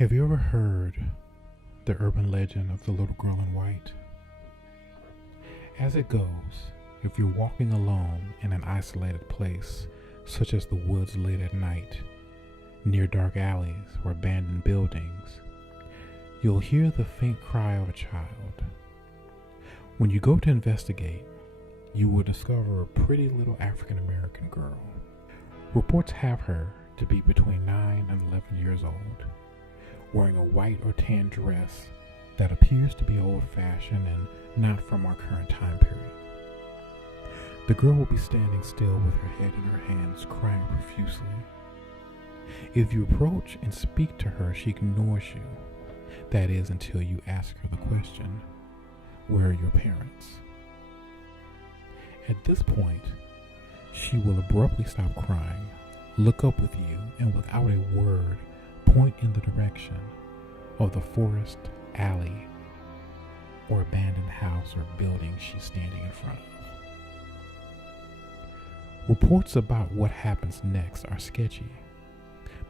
Have you ever heard the urban legend of the little girl in white? As it goes, if you're walking alone in an isolated place, such as the woods late at night, near dark alleys or abandoned buildings, you'll hear the faint cry of a child. When you go to investigate, you will discover a pretty little African American girl. Reports have her to be between 9 and 11 years old, wearing a white or tan dress that appears to be old-fashioned and not from our current time period. The girl will be standing still with her head in her hands, crying profusely. If you approach and speak to her, she ignores you. That is, until you ask her the question, "Where are your parents?" At this point, she will abruptly stop crying, look up with you, and without a word, point in the direction of the forest, alley, or abandoned house or building she's standing in front of. Reports about what happens next are sketchy,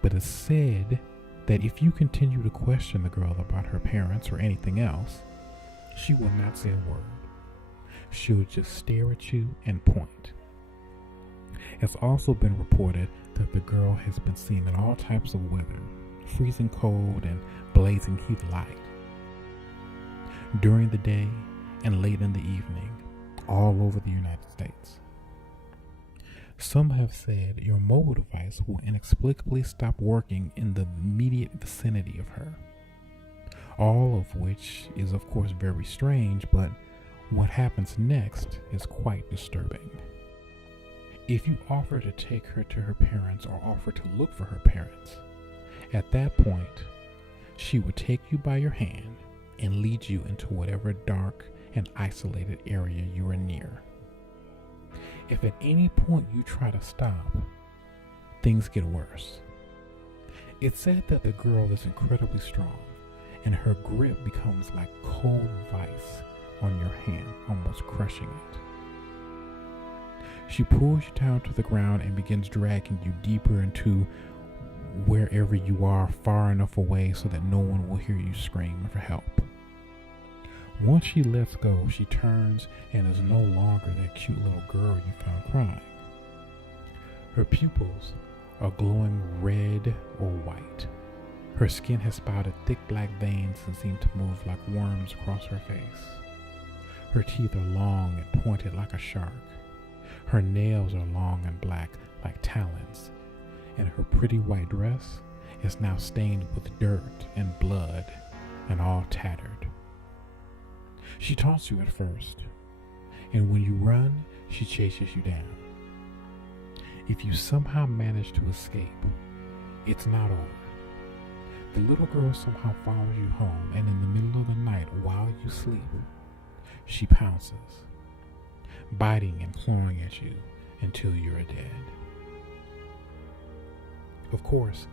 but it's said that if you continue to question the girl about her parents or anything else, she will not say a word. She'll just stare at you and point. It's also been reported that the girl has been seen in all types of weather, freezing cold and blazing heat light, during the day and late in the evening, all over the United States. Some have said your mobile device will inexplicably stop working in the immediate vicinity of her. All of which is of course very strange, but what happens next is quite disturbing. If you offer to take her to her parents or offer to look for her parents, at that point, she would take you by your hand and lead you into whatever dark and isolated area you are near. If at any point you try to stop, things get worse. It's said that the girl is incredibly strong, and her grip becomes like cold vice on your hand, almost crushing it. She pulls you down to the ground and begins dragging you deeper into wherever you are, far enough away so that no one will hear you scream for help. Once she lets go, she turns and is no longer that cute little girl you found crying. Her pupils are glowing red or white. Her skin has sprouted thick black veins and seem to move like worms across her face. Her teeth are long and pointed like a shark. Her nails are long and black like talons, and her pretty white dress is now stained with dirt and blood and all tattered. She taunts you at first, and when you run, she chases you down. If you somehow manage to escape, it's not over. The little girl somehow follows you home, and in the middle of the night while you sleep, she pounces, biting and clawing at you until you're dead. Of course,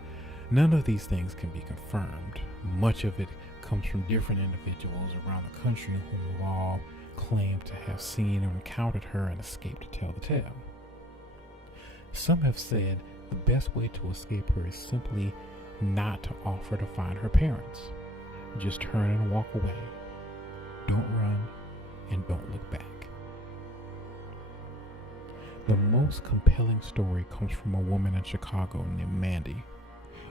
none of these things can be confirmed. Much of it comes from different individuals around the country whom have all claimed to have seen or encountered her and escaped to tell the tale. Some have said the best way to escape her is simply not to offer to find her parents. Just turn and walk away. Don't run and don't look back. The most compelling story comes from a woman in Chicago named Mandy,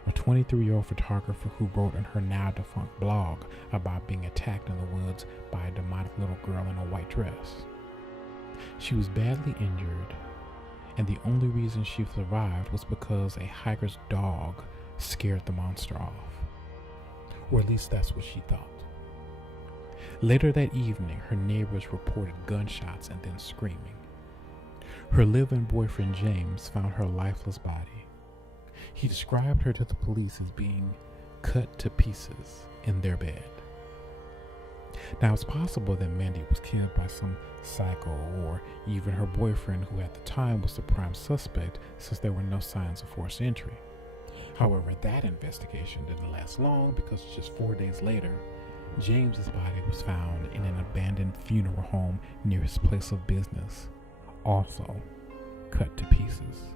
a 23-year-old photographer who wrote in her now-defunct blog about being attacked in the woods by a demonic little girl in a white dress. She was badly injured, and the only reason she survived was because a hiker's dog scared the monster off. Or at least that's what she thought. Later that evening, her neighbors reported gunshots and then screaming. Her live-in boyfriend James found her lifeless body. He described her to the police as being cut to pieces in their bed. Now, it's possible that Mandy was killed by some psycho or even her boyfriend, who at the time was the prime suspect since there were no signs of forced entry. However, that investigation didn't last long because just 4 days later, James's body was found in an abandoned funeral home near his place of business, also cut to pieces.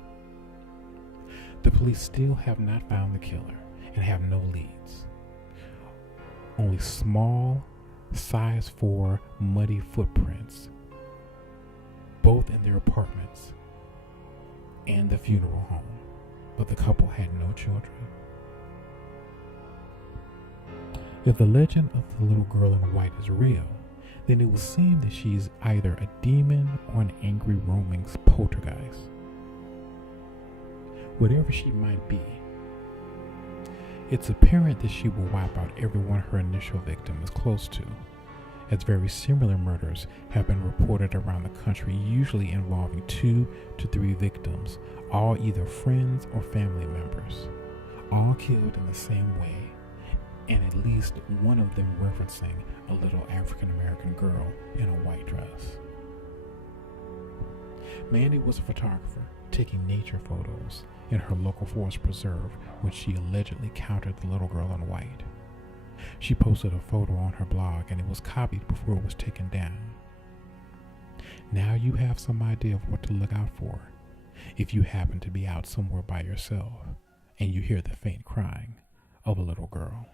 The police still have not found the killer and have no leads. only small, size 4 muddy footprints, both in their apartments and the funeral home, but the couple had no children. If the legend of the little girl in white is real, then it would seem that she is either a demon or an angry roaming poltergeist. Whatever she might be, it's apparent that she will wipe out everyone her initial victim is close to, as very similar murders have been reported around the country, usually involving 2 to 3 victims, all either friends or family members, all killed in the same way, and at least one of them referencing a little African American girl in a white dress. Mandy was a photographer taking nature photos in her local forest preserve when she allegedly encountered the little girl in white. She posted a photo on her blog and it was copied before it was taken down. Now you have some idea of what to look out for if you happen to be out somewhere by yourself and you hear the faint crying of a little girl.